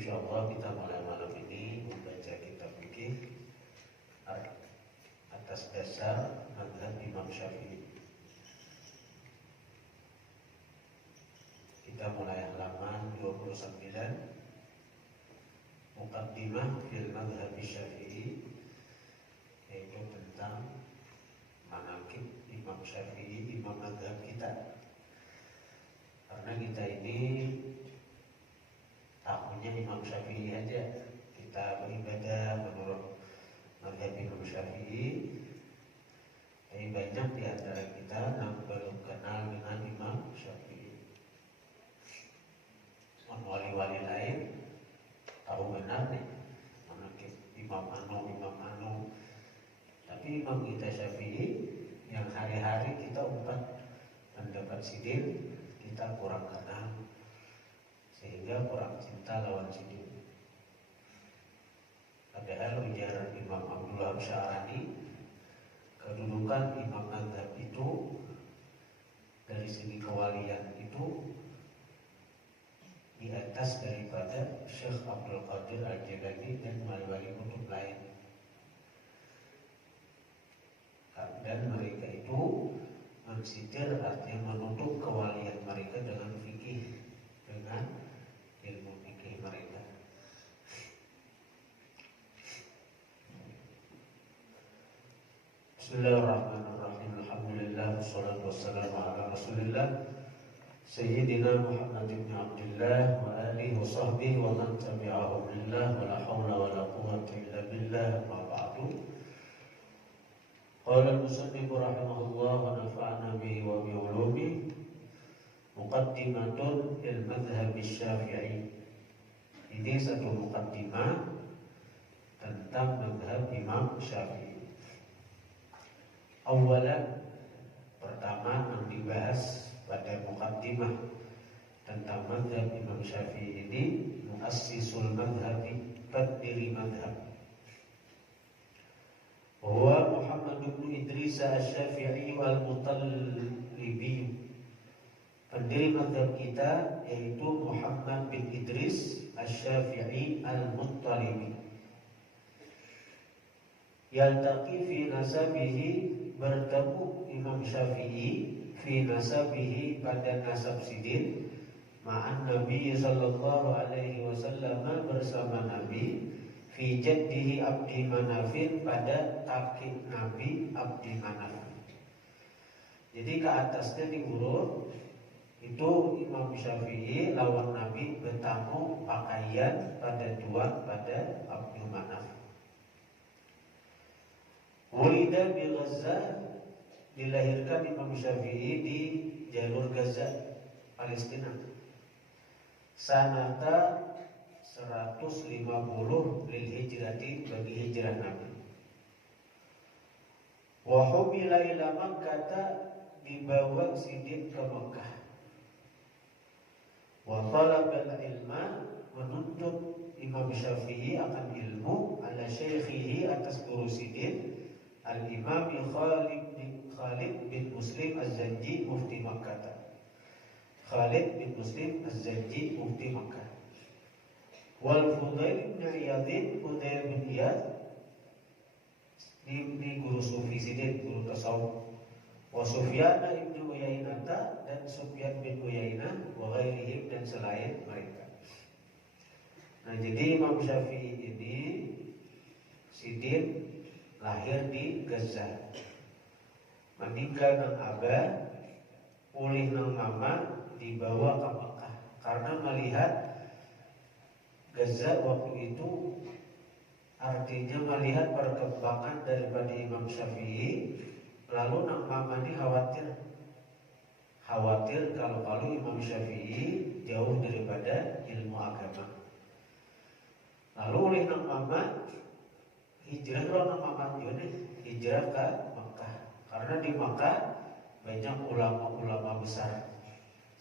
Insyaallah kita mulai malam ini membaca kitab fikih atas dasar mazhab Imam Syafi'i. Kita mulai halaman 29, Muqaddimah fil mazhab Syafi'i, yaitu tentang manaqib Imam Syafi'i, imam mazhab kita. Karena kita ini tahunya Imam Syafi'i aja, kita beribadah menurut mazhab Imam Syafi'i. Tapi banyak di antara kita yang belum kenal dengan Imam Syafi'i. Wali-wali lain tahu benar nih manaqib Imam Anu. Tapi Imam kita Syafi'i yang hari-hari kita umpat mendapat sidin, kita kurang kenal, sehingga kurang cinta lawan sidin. Padahal ujar Imam Abdullah Syarani, kedudukan imam mazhab itu dari segi kewalian itu di atas daripada Syekh Abdul Qadir Al-Jilani dan wali-wali kutub lain. Dan mereka itu mensitir, artinya menutup kewalian mereka dengan fikih, dengan ilmu fikih mereka. Bismillahirrahmanirrahim. Alhamdulillah wassalatu wassalamu ala Rasulillah Sayyidina Muhammad ibn Abdullah wa alihi wa sahbihi wa man tabi'ahum billah wa la hawla wa la quwwata illa billah, ma ba'du. Qala al-musannif rahimahullah wa nafa'ana bihi wa bi ulumihi. Muqaddimatun lil madhhab Syafi'i. Ini satu muqaddimah tentang madhab Imam Syafi'i. Awalan, pertama yang dibahas pada muqaddimah tentang madhab Imam Syafi'i ini, muassisul madhabi, pendiri madhab, huwa Muhammad bin Idris Asy-Syafi'i al-Mutallibi. Pendiri madhab kita yaitu Muhammad bin Idris Asy-Syafi'i al-Mutallibi. Yaltaqi fi nasabihi, bertemu Imam Syafi'i fi nasabihi, pada nasab sidin, ma'an Nabi sallallahu alaihi wasallam, bersama Nabi, fi jaddihi Abdi Manafin, pada kakek Nabi Abdi Manaf. Jadi ke atasnya diurut itu Imam Syafi'i lawan Nabi bertamu pakaian pada tuan pada Abdi Manaf. Wulida di Gaza, dilahirkan Imam Syafi'i di jalur Gaza, Palestina. Sanata 150 lil hijrati, bagi hijrah Nabi. Wa humila ila Makkah, dibawa sidin ke Mekah. Wa talabal ilma, menuntut Imam Syafi'i akan ilmu, ala syekhihi, atas guru sidin, Al-Imam Khalid bin Muslim Az-Zanji, mufti Makkah. Khalid bin Muslim Az-Zanji, mufti Makkah. Wal Fudail bin Iyad, Fudail bin Iyad, ini guru sufi sidin, guru tasawuf. Wa Sufyan bin Uyainah, dan Sufyan bin Uyainah, wa ghairihim, dan selain mereka. Nah, jadi Imam Syafi'i ini sidin, lahir di Gaza, meninggal nang abah, pulih nang mama, dibawa ke Mekah. Karena melihat Gaza waktu itu, artinya melihat perkembangan daripada Imam Syafi'i, lalu nang mama ini khawatir kalau Imam Syafi'i jauh daripada ilmu agama. Lalu oleh nang mama hijrah hijrah ke Mekah, karena di Mekah banyak ulama-ulama besar.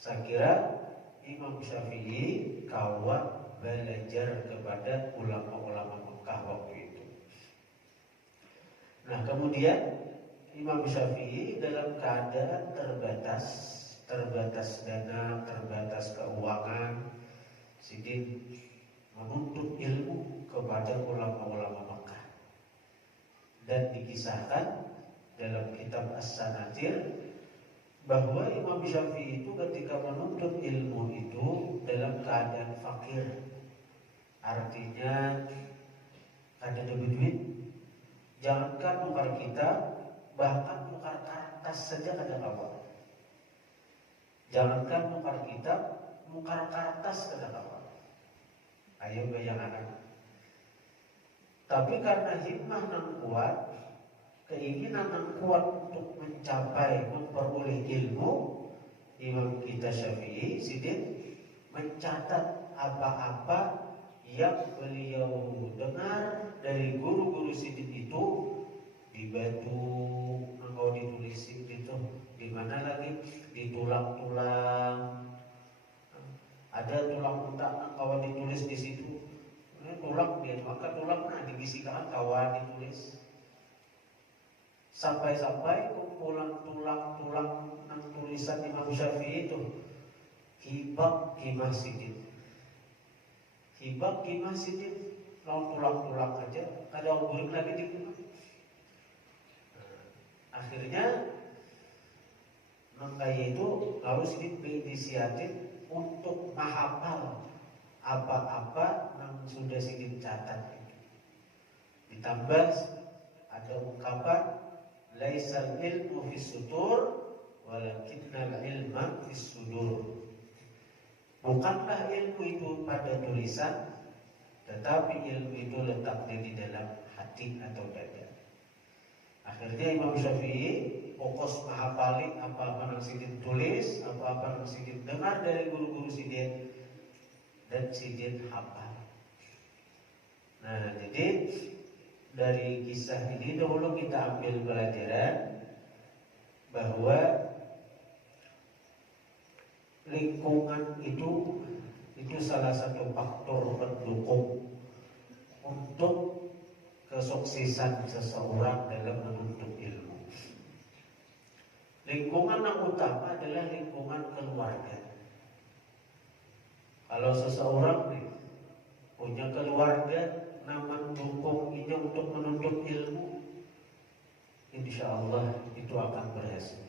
Saya kira Imam Syafi'i kawan belajar kepada ulama-ulama Mekah waktu itu. Nah, kemudian Imam Syafi'i dalam keadaan terbatas dana, terbatas keuangan, sidin menuntut ilmu kepada ulama-ulama Makkah. Dan dikisahkan dalam kitab As-Sanatir bahwa Imam Syafi'i itu ketika menuntut ilmu itu dalam keadaan fakir. Artinya ada duit, jangankan nukar kitab, bahkan nukar kertas saja kada kawan. Jangankan nukar kitab, nukar kertas kada kawan. Ayo bayangkan. Tapi karena himmah yang kuat, keinginan yang kuat untuk mencapai, memperoleh ilmu, Imam kita Syafi'i sidin mencatat apa-apa yang beliau dengar dari guru-guru sidin itu di batu, engkau ditulis itu, di mana lagi di tulang-tulang. Ada tulang unta engkau ditulis di situ. Tulang dia, maka tulang dibisikan kawan ditulis. Sampai-sampai kumpulan tulang-tulang tulisan Imam Syafi'i itu Hibab Qimah Sidin. Hibab Qimah Sidin, lawan tulang-tulang aja, ada uburin lagi di Qimah. Akhirnya makanya itu harus berinisiatif untuk menghafal apa-apa yang sudah Sidin catat itu. Ditambah ada ungkapan laisal ilmu fis sutur walakinnal ilma fis sudur. Bukanlah ilmu itu pada tulisan, tetapi ilmu itu letaknya di dalam hati atau dada. Akhirnya Imam Syafi'i fokus menghafali apa-apa yang Sidin tulis, apa-apa yang Sidin dengar dari guru-guru Sidin, dan Sidin hafal. Nah, jadi dari kisah ini dahulu kita ambil pelajaran bahwa lingkungan itu salah satu faktor pendukung untuk kesuksesan seseorang dalam menuntut ilmu. Lingkungan yang utama adalah lingkungan keluarga. Kalau seseorang punya keluarga yang mendukung ini untuk menuntut ilmu, insya Allah itu akan berhasil.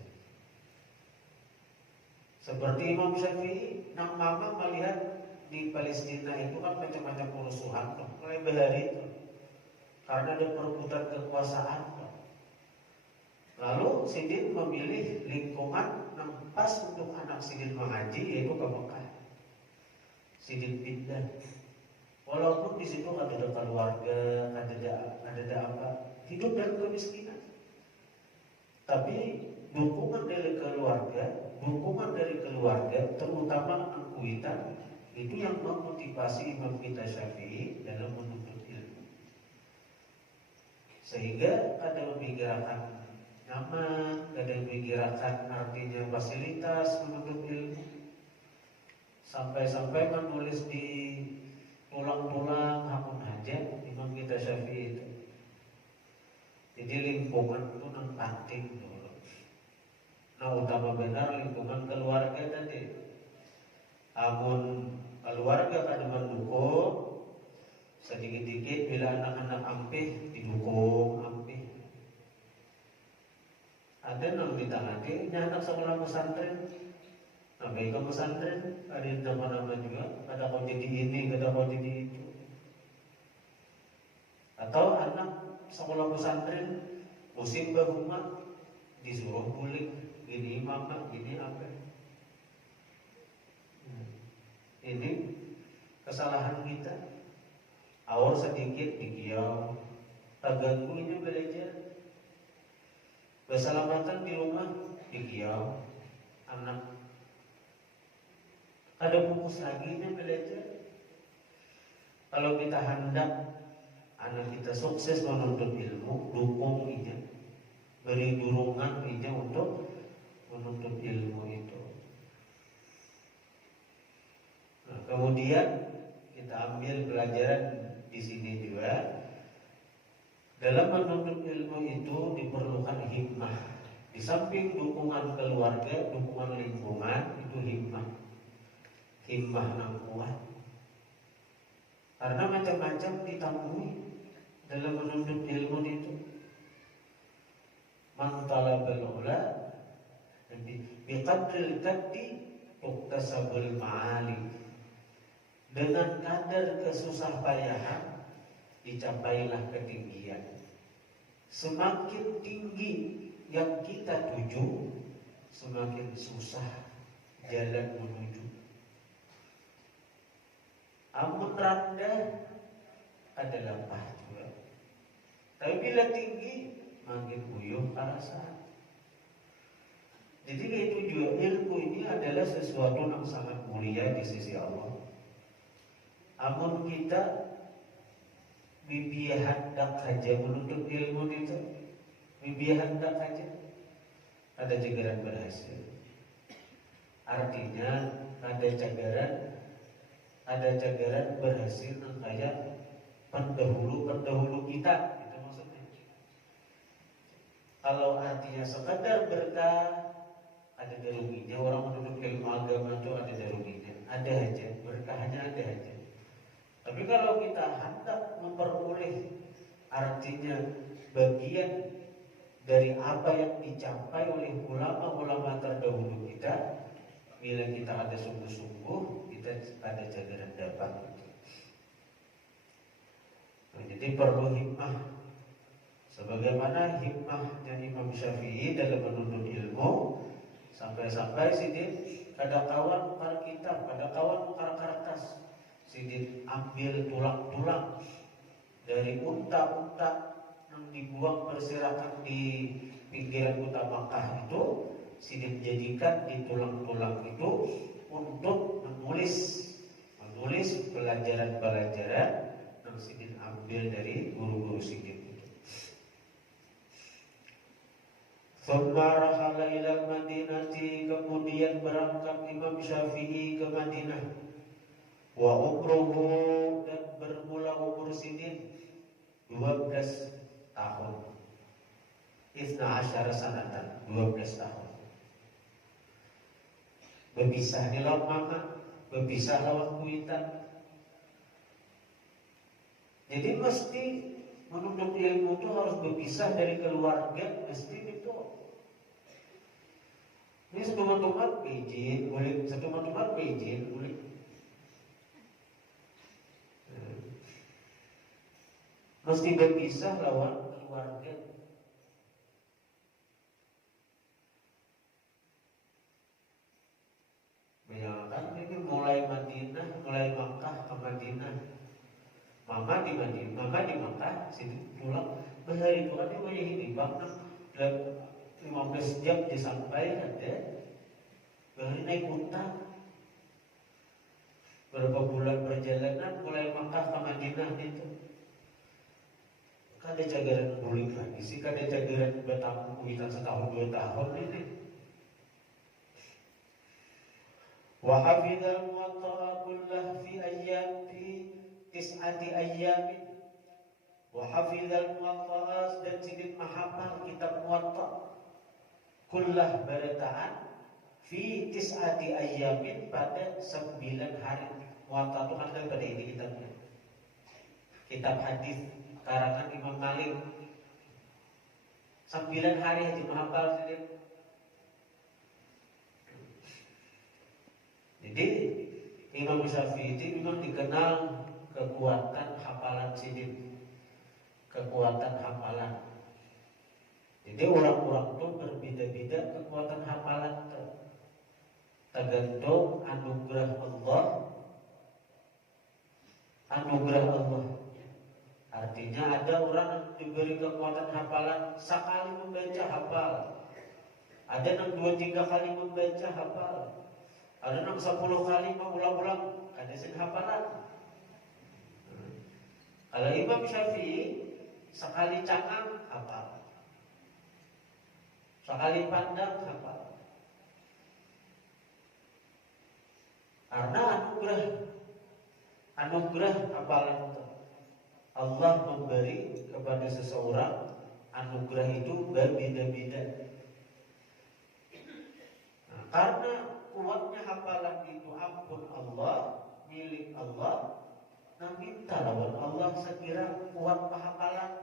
Seperti Imam Syafi'i, nang mama melihat di Palestina itu kan macam-macam kerusuhan, mulai berhari itu, karena ada perebutan kekuasaan. Lalu Sidin memilih lingkungan yang pas untuk anak Sidin mengaji, yaitu ke Mekah. Sidin pindah. Walaupun di situ ada keluarga, ada apa, hidup dalam kemiskinan. Tapi dukungan dari keluarga, terutama anak Kuitan, itu yang memotivasi Imam kita Syafi'i dalam menuntut ilmu. Sehingga ada memikirkan nyaman, ada memikirkan artinya fasilitas menuntut ilmu. Sampai-sampai menulis di tulang-tulang hakun hajat Imam kita Syafi'i itu. Jadi lingkungan itu yang penting dulu. Nah, utama benar lingkungan keluarga tadi. Amun keluarga kan mendukung, sedikit-sedikit bila anak-anak ampih didukung ampih. Ada yang ditangani, anak sekolah pesantren. Nah, baik ke pesantren, ada nama-nama juga, ada kau jadi ini, ada kau jadi itu. Atau anak sekolah pesantren musim berumah disuruh bulik, ini mama, ini apa? Ini kesalahan kita. Awal sedikit dikiau, terganggu ini belajar. Berselamatan di rumah dikiau, anak. Ada fokus lagi nya belajar. Kalau kita hendak anak kita sukses menuntut ilmu, dukung ini, beri dorongan ini untuk menuntut ilmu itu. Nah, kemudian kita ambil pelajaran di sini juga. Dalam menuntut ilmu itu diperlukan hikmah. Di samping dukungan keluarga, dukungan lingkungan, itu hikmah. Hikmah yang kuat. Karena macam-macam ditemui dalam menuntut ilmu itu. Man talabal ula biqadril kaddi tuktasabul ma'ali. Dengan kadar kesusah payahan dicapailah ketinggian. Semakin tinggi yang kita tuju, semakin susah jalan menuju. Amun rendah adalah pahtura. Tapi bila tinggi, makin buyuh perasaan. Jadi itu juga ilmu ini adalah sesuatu yang sangat mulia di sisi Allah. Amun kita bibiah hendak saja menuntut ilmu itu, bibiah hendak saja, ada cagaran berhasil. Artinya ada cagaran berhasil kayak pendahulu kita, itu maksudnya. Kalau artinya sekadar berkah, ada daruginya. Orang menuntut ilmu agama itu ada daruginya, ada aja berkahnya, ada aja. Tapi kalau kita hendak memperoleh, artinya bagian dari apa yang dicapai oleh ulama-ulama terdahulu kita, bila kita ada sungguh-sungguh, kita ada cagaran dapat. Nah, jadi perlu hikmah. Sebagaimana hikmahnya Imam Syafi'i dalam menuntut ilmu, sampai-sampai sidin kada kawan ukar kitab, kada kawan ukar kertas. Sidin ambil tulang-tulang dari unta-unta yang dibuang berserakan di pinggiran kota Makkah itu, sidin jadikan di tulang-tulang itu untuk menulis pelajaran-pelajaran yang sidin ambil dari guru-guru sidin itu. Thumma rahala ila Madinati, kemudian berangkat Imam Syafi'i ke Madinah. Wa umruhu, dan bermula umur sidin 12 tahun. 12 sanatan, 12 tahun. Berpisah di laut Mama, berpisah laut Kuitan. Jadi mesti menuntut ilmu itu harus berpisah dari keluarga, mesti itu. Ini setumat-tumat izin, boleh setumat-tumat izin, boleh. Mesti berpisah lawan keluarga. Bayangkan ini mulai Makkah ke Madinah. Mama di Makkah, sini pulang. Berhari itu kan dia banyak ini, bahkan 15 jam disampaikan deh. Berhari naik unta. Berapa bulan perjalanan mulai Makkah ke Madinah itu. Kada cagaran bulik lagi sih, kada cagaran bertamu kita setahun 2 tahun ini. Wa hafidhal muwatta kullah fi tis'ati ayyamin. Wa hafidhal muwatta, dan sidin mahafal kitab muwatta kullah barataan fi tis'ati ayyamin, pada 9 hari. Muwatta itu kan pada ini kitabnya, kitab hadis karangan Imam Malik. 9 hari haji menghafal sidin. Jadi Imam Syafi'i itu memang dikenal kekuatan hafalan sidin, kekuatan hafalan. Jadi orang-orang itu berbeda-beda kekuatan hafalan itu, tergantung anugerah Allah. Artinya ada orang yang diberi kekuatan hafalan sekali membaca hafal, ada yang 2-3 kali membaca hafal, ada yang 10 kali mengulang-ulang, ada yang hafalan. Kalau Imam Syafi'i sekali cangang hafal, sekali pandang hafal. Karena anugerah hafalan itu, Allah memberi kepada seseorang anugerah itu berbeda-beda. Nah, karena kuatnya hafalan itu, ampun Allah, milik Allah, Nah minta lawan Allah sekira kuat hafalan.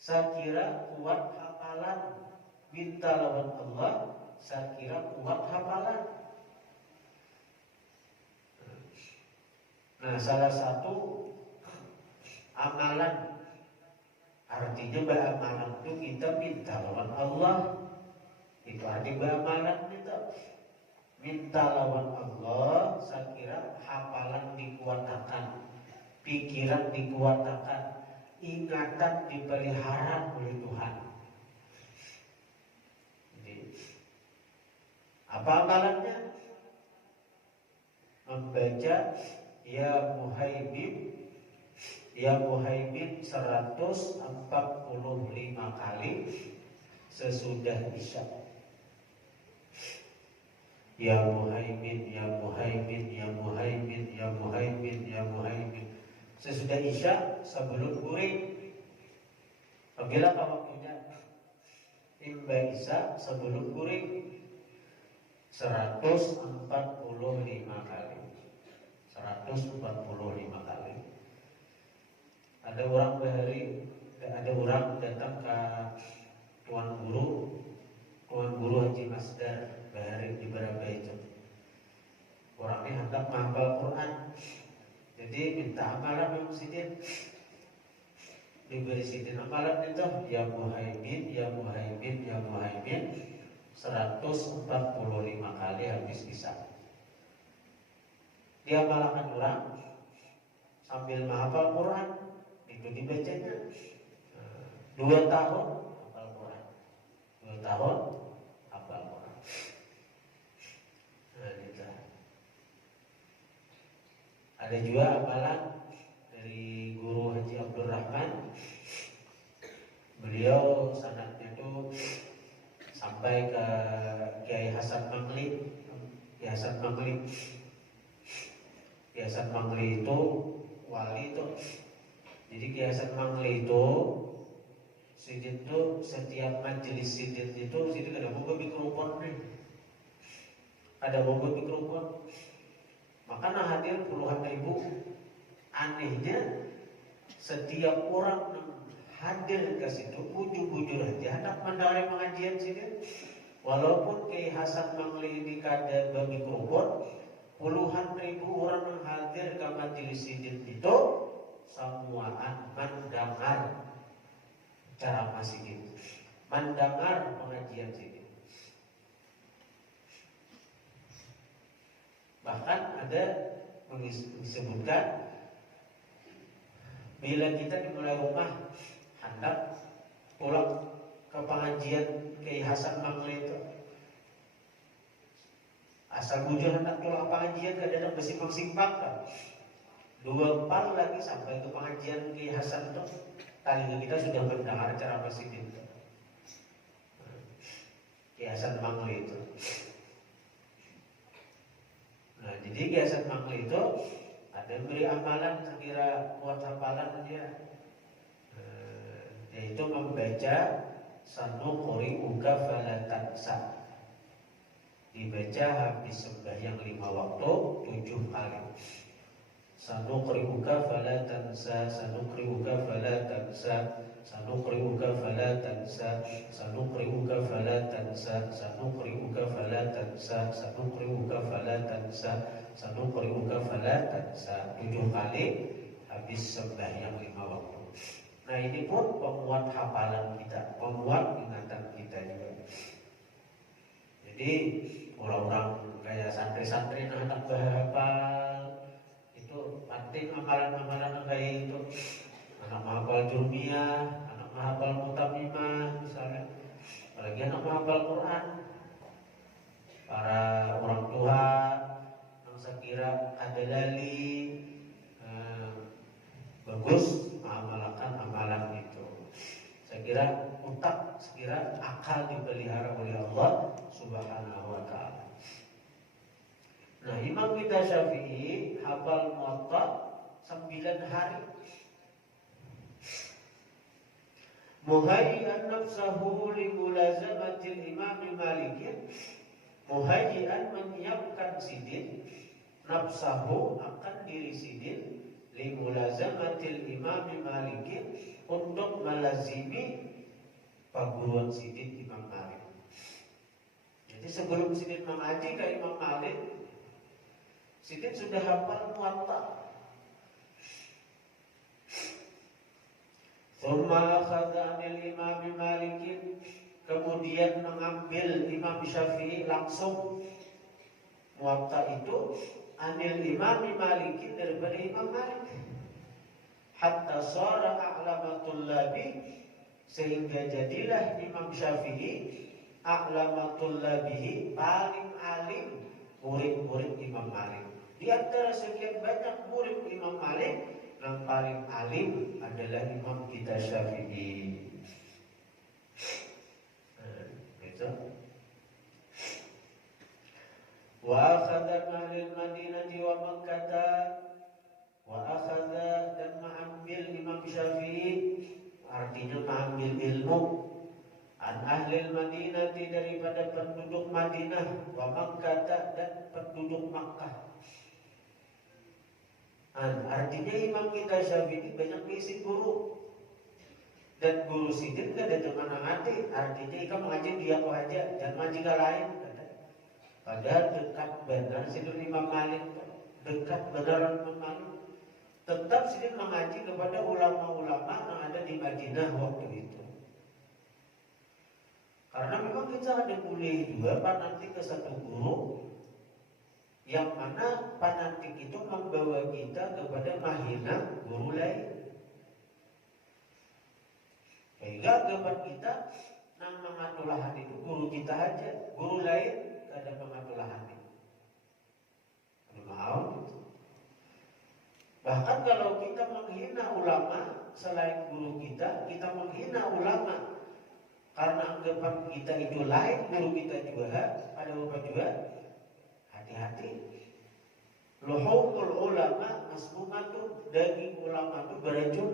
Sekira kuat hafalan. Minta lawan Allah sekira kuat hafalan. Nah salah satu amalan, artinya beramalan itu kita minta lawan Allah. Itu arti beramalan kita. Minta lawan Allah, saya kira hafalan dikuatakan, pikiran dikuatakan, ingatan dipelihara oleh Tuhan. Jadi, apa amalannya? Membaca Ya Muhaimin 145 kali sesudah Isya. Ya Muhaimin, Ya Muhaimin, Ya Muhaimin, Ya Muhaimin, Ya Muhaimin. Sesudah Isya sebelum guring. Apabila waktunya Imba Isya sebelum guring 145 kali. 145 kali. Ada orang datang ke Tuan Guru Haji Masdar bahari di Barabaya. Orangnya hendak menghafal Quran. Jadi minta amalan yang sidin. Diberi sidin amalan itu Ya Muhaimin, Ya Muhaimin, Ya Muhaimin 145 kali habis Isya. Dia malakan orang sambil menghafal Quran, itu dibacanya 2 tahun hafal Quran. 2 tahun hafal Quran. Nah, gitu. Ada juga amalan dari Guru Haji Abdul Rahman. Beliau sanadnya itu sampai ke Kiai Hasan Mangli. Kiai Hasan Mangli. Kiai Hasan Mangli itu wali itu. Jadi Kiai Hasan Mangli itu sidin itu setiap majelis sidin itu sidin ada moga mikrofon nih. Ada moga mikrofon. Makanya hadir puluhan ribu. Anehnya setiap orang hadir ke situ bujur-bujur aja hendak mendengar pengajian sidin. Walaupun Kiai Hasan Mangli ini kada bermikrofon, puluhan ribu orang yang hadir ke majelis sidin itu semuaan mendengar ceramah sidin, mendengar pengajian sidin. Bahkan ada disebutkan bila kita dimulai rumah hendak pulang ke pengajian Kiai Hasan Mangli itu, asal bujur hendak pulang ke pengajian kadang bersimpang-simpang kan, 2 pal lagi sampai ke pengajian Kiai Hasan itu, tadinya kita sudah mendengar ceramah sidin Kiai Hasan Mangli itu. Nah, jadi Kiai Hasan Mangli itu ada yang beri amalan sekira kuat hafalan dia, yaitu membaca Sanuqri'uka fala tansa. Dibaca habis sembahyang 5 waktu 7 kali. Sanuqri'uka fala tansa, Sanuqri'uka fala tansa, Sanuqri'uka fala tansa, Sanuqri'uka fala tansa, Sanuqri'uka fala tansa, Sanuqri'uka fala tansa, Sanuqri'uka fala tansa 7 kali habis sembahyang 5 waktu. Nah ini pun penguat hafalan kita, penguat ingatan kita juga. Jadi orang-orang kayak santri-santri yang hendak berhafal itu penting amalan-amalan kayak itu. Anak menghafal Jurmiyah, anak menghafal Mutamimah misalnya, apalagi anak menghafal Quran. Para orang tua yang sekira ada dalil bagus mengamalkan amalan itu. Saya kira otak, sekira akal dipelihara oleh Allah Subhanahu wa ta'ala. Nah, Imam kita Syafi'i hafal Muwatta 9 hari. Muhayyi'an nafsahu li mulazamatil Imam Malik. Muhayyi'an menyiapkan sidin nafsahu akan diri sidin limulazamatil imam Malikin untuk melazimi perguruan sidin Imam Malik. Jadi sebelum sidin mengaji ke Imam Malik, sidin sudah hafal Muwatta. Thumma akhadha anil imam Malikin, kemudian mengambil Imam Syafi'i langsung Muwatta itu anil imam Malikin daripada Imam Malik, hatta shara a'lamatul labi, sehingga jadilah Imam Syafi'i a'lamatul labihi, paling alim murid-murid Imam Malik. Di antara sekian banyak murid Imam Malik, yang paling alim adalah Imam kita Syafi'i. Gitu. Wa akhadha ma'al Madinati wa Makkah, wa akhadha, dan mengambil Imam Syafi'i, artinya mengambil ilmu, an ahli Madinati, daripada penduduk Madinah, wa Makkah, dan penduduk Makkah. Artinya Imam kita Syafi'i banyak mengisi guru, dan guru sidin kan ada mana nanti, artinya ikan mengaji dia kok aja, jangan ngaji ke lain. Padahal dekat benar sidin Imam Malik, dekat benar Imam Malik. Tetap sidin mengaji kepada ulama-ulama yang ada di Madinah waktu itu. Karena memang kita ada kuliah juga, Pak, nanti ke satu guru, yang mana fanatik itu membawa kita kepada mahina guru lain. Sehingga kepada kita nang mengatulahan itu guru kita aja, guru lain ada mengatulahan itu. Mau? Bahkan kalau kita menghina ulama selain guru kita menghina ulama karena anggapan kita itu lain, guru kita juga ada apa juga. Hati-hati. Luhumul ulama masmumatu, daging ulama itu beracun.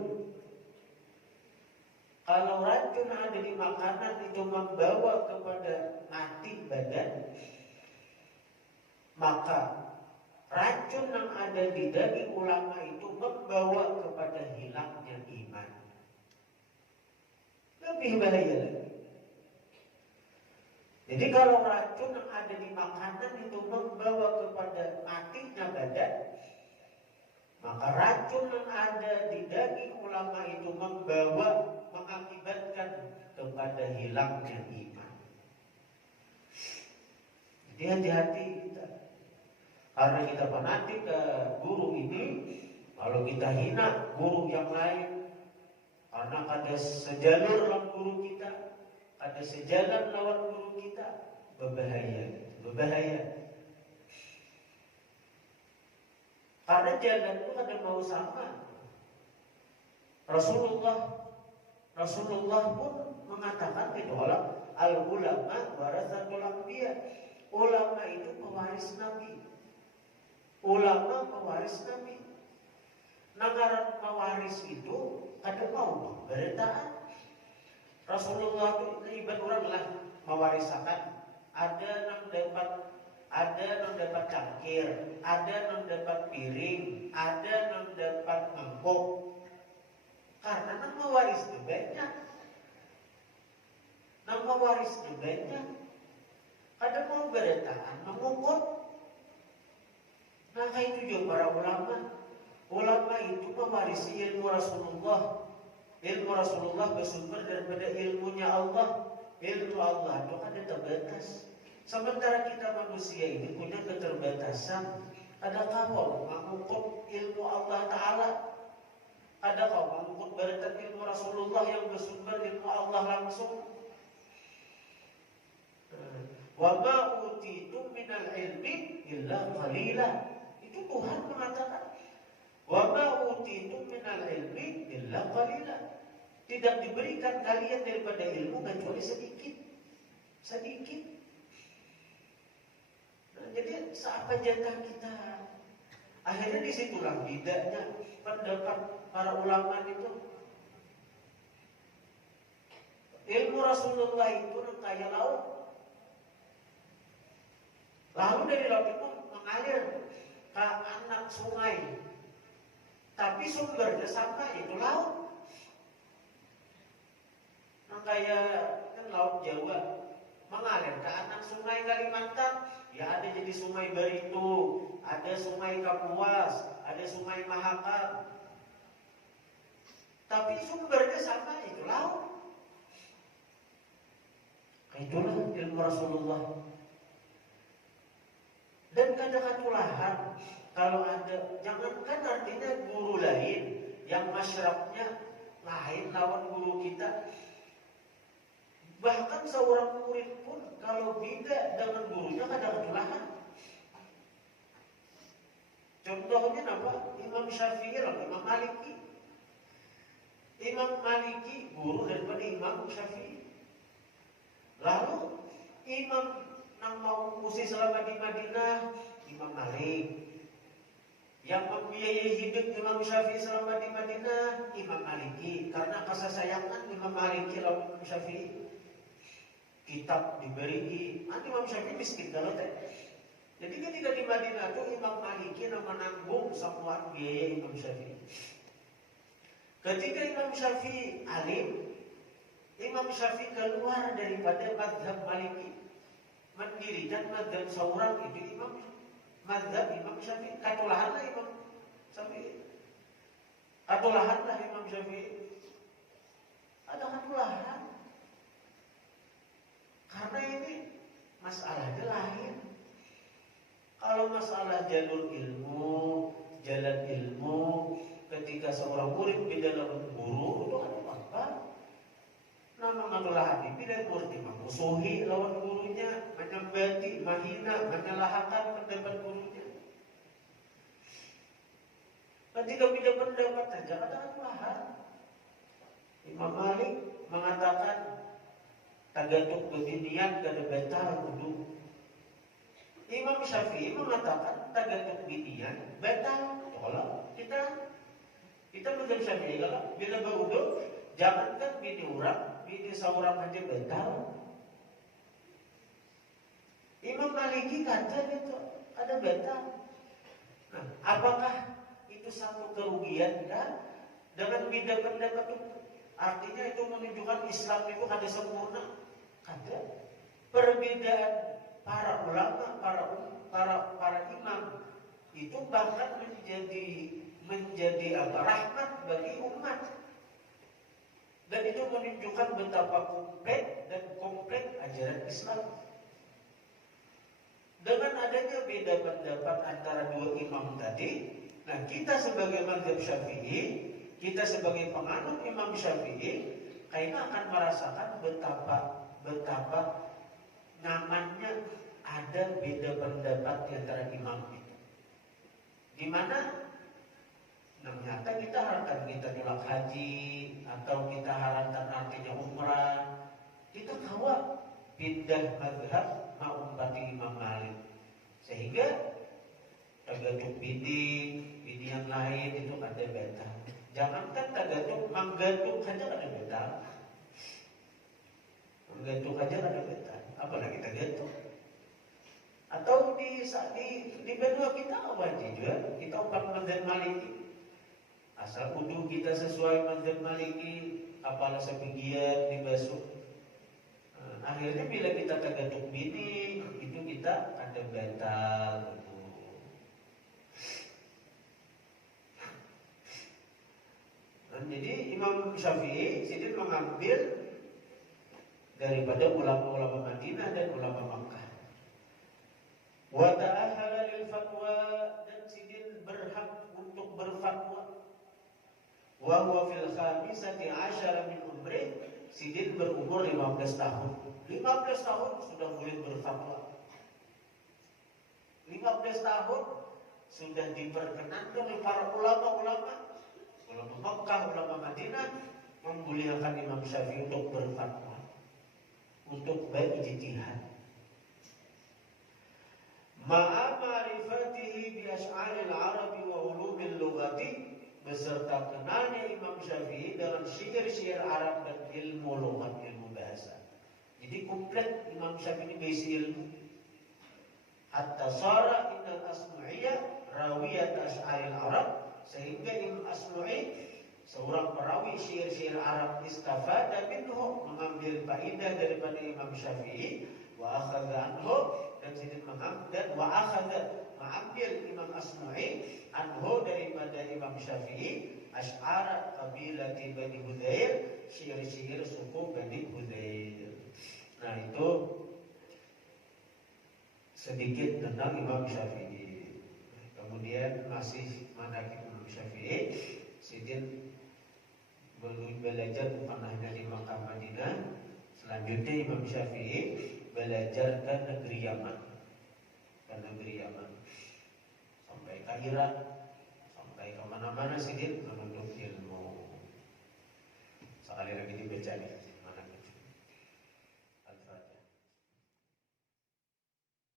Kalau racun ada di makanan itu membawa kepada mati badan, maka racun yang ada di daging ulama itu membawa kepada hilangnya iman. Lebih bahaya lagi. Jadi kalau racun yang ada di makanan itu membawa kepada matinya badan, maka racun yang ada di daging ulama itu mengakibatkan kepada hilangnya iman. Jadi hati-hati kita. Karena kita fanatik ke guru ini, kalau kita hina guru yang lain, karena ada sejalur lawan guru kita, ada sejalan lawan guru kita, berbahaya. Karena jalan itu ada mau sama. Rasulullah pun mengatakan itu al ulama warasatul anbiya. Ulama itu pewaris Nabi. Ulama pewaris Nabi. Nagaran pewaris itu ada mau beritaan. Rasulullah itu ibarat orang lah mewarisakan. Ada yang dapat cangkir, ada yang dapat piring, ada yang dapat mangkok. Karena yang mewaris itu banyak. Yang mewaris itu banyak. Ada mau beritaan, mengukut. Maka itu juga para ulama. Ulama itu mewarisi ilmu Rasulullah. Ilmu Rasulullah bersumber daripada ilmunya Allah. Ilmu Allah itu ada terbatas. Sementara kita manusia ini punya keterbatasan. Adakah kau mengukut ilmu Allah Ta'ala? Adakah mengukut beritaan ilmu Rasulullah yang bersumber ilmu Allah langsung? Wa ma utitum minal ilmi illa qalila. Itu Tuhan mengatakan. Wa ma utitum minal ilmi illa qalila. Tidak diberikan kalian daripada ilmu kecuali sedikit. Nah, jadi apa jatah kita? Akhirnya disitulah bedanya pendapat para ulama itu. Ilmu Rasulullah itu kayak laut. Lalu dari laut itu mengalir. anak sungai, tapi sumbernya sama, itu laut. Nah, kayak kan laut Jawa mengalir ke anak sungai Kalimantan, ya ada jadi sungai Barito, ada sungai Kapuas, ada sungai Mahakam. Tapi sumbernya sama, itu laut. Itulah ilmu Rasulullah. Dan kadang-kadang kalau ada, jangankan artinya guru lain yang masyrabnya lain lawan guru kita. Bahkan seorang murid pun kalau beda dengan gurunya kadang-kadang. Contohnya apa? Imam Syafi'i dan Imam Maliki. Imam Maliki guru daripada Imam Syafi'i. Lalu imam yang mau usia selama di Madinah, Imam Malik. Yang membiayai hidup Imam Syafi'i selama di Madinah, Imam Maliki. Karena kasih sayangan Imam Maliki lawan Imam Syafi'i. Kitab diberi, Imam Syafi'i miskin kalau teh. Jadi ketika di Madinah itu Imam Maliki menanggung semua biaya Imam Syafi'i. Ketika Imam Syafi'i alim, Imam Syafi'i keluar daripada mazhab Maliki, mendirikan mazhab seorang itu mazhab Imam Syafi'i. Katulahanlah Imam Syafi'i. Katulahanlah Imam Syafi'i. Ada katulahan. Karena ini masalahnya lain. Kalau masalah jalur ilmu, jalan ilmu, ketika seorang murid beda dengan guru, itu ada apa? Nama Abdullah Habib dan murid memusuhi lawan gurunya, menyembati, menghina, menyalahkan pendapat gurunya. Ketika beda pendapat saja ada kesalahan. Imam Malik mengatakan tagatuk beginian kada batal wudu. Imam Syafi'i mengatakan tagatuk beginian batal. Kalau kita mazhab Syafi'i kalau bila berwudu jangankan bini orang, bini seorang aja batal. Imam Maliki kata itu ada batal. Nah, apakah itu satu kerugian kan? Dengan beda pendapat itu, artinya itu menunjukkan Islam itu ada sempurna. Ada perbedaan para ulama, para imam itu bahkan menjadi rahmat bagi umat. Dan itu menunjukkan betapa komplit ajaran Islam. Dengan adanya beda pendapat antara dua imam tadi, nah kita sebagai mazhab Syafi'i, kita sebagai penganut Imam Syafi'i, kita akan merasakan betapa nyamannya ada beda pendapat di antara imam itu. Di mana ternyata kita harapkan kita tolak haji atau kita harapkan artinya umrah, kita kawa pindah mazhab mau umpati Imam Malik, sehingga tagatuk bidi yang lain itu ada beda. Jangankan tagatuk, menggantung saja ada beda. Menggantung saja ada beda, apalagi tagatuk. Atau di benua kita wajib juga kita umpah mazhab Maliki. Asal wudu kita sesuai mazhab Maliki, apalah sebagian dibasuh. Akhirnya bila kita tagatuk bini, itu kita ada batal. Jadi Imam Syafi'i sini mengambil daripada ulama-ulama Madinah dan ulama Makkah. Wa ta'ahala lil fatwa, dan sidin berhak untuk berfatwa. Wa huwa fil khamisati asyara min umri, sidin berumur 15 tahun. 15 tahun sudah boleh berfatwa. 15 tahun sudah diperkenankan oleh para ulama Makkah, ulama Madinah membolehkan Imam Syafi'i untuk berfatwa, untuk berijtihad. Ma'a ma'rifatihi bi asy'aril arabi wa ulumil lughati, beserta kenalnya Imam Syafi'i dengan syair-syair Arab dan ilmu lughat, ilmu bahasa. Jadi komplit Imam Syafi'i ini base ilmu. Hatta sara innal asma'iyah rawiyat asy'aril Arab, sehingga Imam Asma'i seorang perawi syair-syair Arab istafada minhu, mengambil faedah daripada Imam Syafi'i, wa akhadha anhu, dan mengambil Imam Asma'i anhu daripada Imam Syafi'i asy'ara qabilati Bani Hudzair, syair-syair suku Bani Hudzair. Nah, itu sedikit tentang Imam Syafi'i. Kemudian masih manakib Imam Syafi'i, Sidin belajar bukan hanya di Makkah Madinah. Selanjutnya Imam Syafi'i belajar ke negeri Yaman, sampai ke Irak, sampai ke mana-mana Sidin menuntut ilmu. Sekali lagi